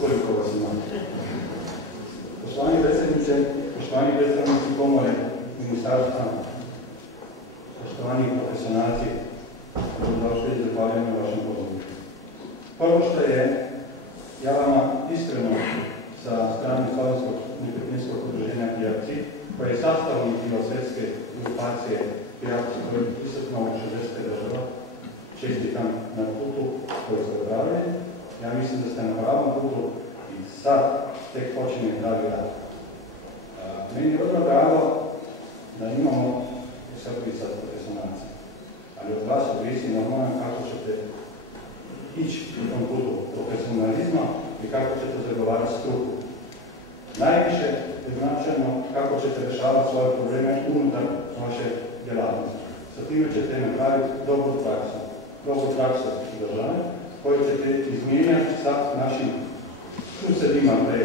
koliko vas ima. Poštovani predsjedniče, poštovani predstavnici komore, ministarstva, poštovani profesionalci, dobrodošli i zahvaljujem na vašem pozivu. Prvo što je, ja vama iskreno sa strane Slovenskog nekretninskog udruženja Pijavci, koje je sastavni dio svjetske grupacije Pijavci koji je prisutno u 60 država, čestitam na putu koji ste odradili. Ja mislim da ste na pravom putu i sad tek počinje pravi rad. Meni je vrlo drago da imamo u Srbiji sad profesionalce, ali od vas ovisi normalno kako ćete ići u tom putu profesionalizma i kako ćete zagovarati struku. Najviše je značajno kako ćete rješavati svoje probleme unutar vaše djelatnosti. Sa time ćete napraviti dobru praksu države koju ćete izmijenjati sa našim susedima, tj.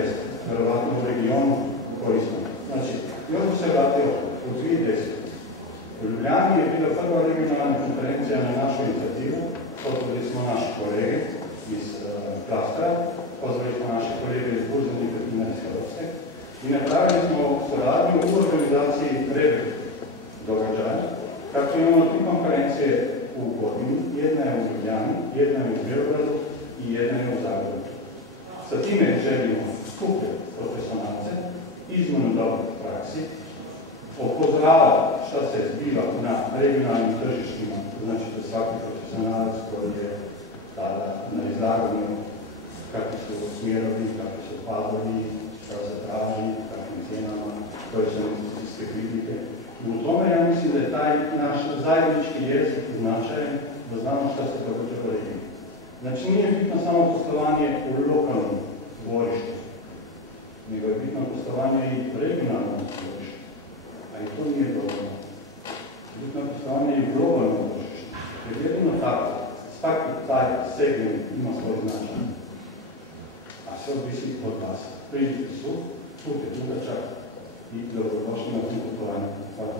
verovatno u regionu u koji smo. Znači, još bi se vratio u 2010. U Ljubljani je bila prva regionalna konferencija na našu inicijativu. Pozvali smo naše kolege iz klastra, pozvali smo naše kolege iz Burze nekretnina iz Hrvatske i napravili smo suradnju u organizaciji REBEK događaja. Kako imamo 3 konferencije u godini, jedna je u Ljubljani, jedna je u Beogradu i jedna je u Zagrebu. Sa time želimo skupiti profesionalce, izmjenu dobrih praksi, upozoravati šta se zbiva na regionalnim tržištima, znači da svaki profesionalac koji je tada na izlaganju kakvi su smjerovi, kakvi su padovi, šta se traži, kakvim cijenama, koje su investicijske kritike. I u tome ja mislim da je taj naš zajednički jezik značajan da znamo šta se događa u regiji. Znači nije bitno samo poslovanje u lokalnom dvorištu, nego je bitno poslovanje i u regionalnom dvorištu. A i to nije dovoljno. Bitno poslovanje i u globalnom dvorištu. Jer jedino tako, svaki taj segment ima svoj značaj. A sve ovisi od vas. Priđite su, put je dugačak i dobrodošli na tom putovanju. Hvala.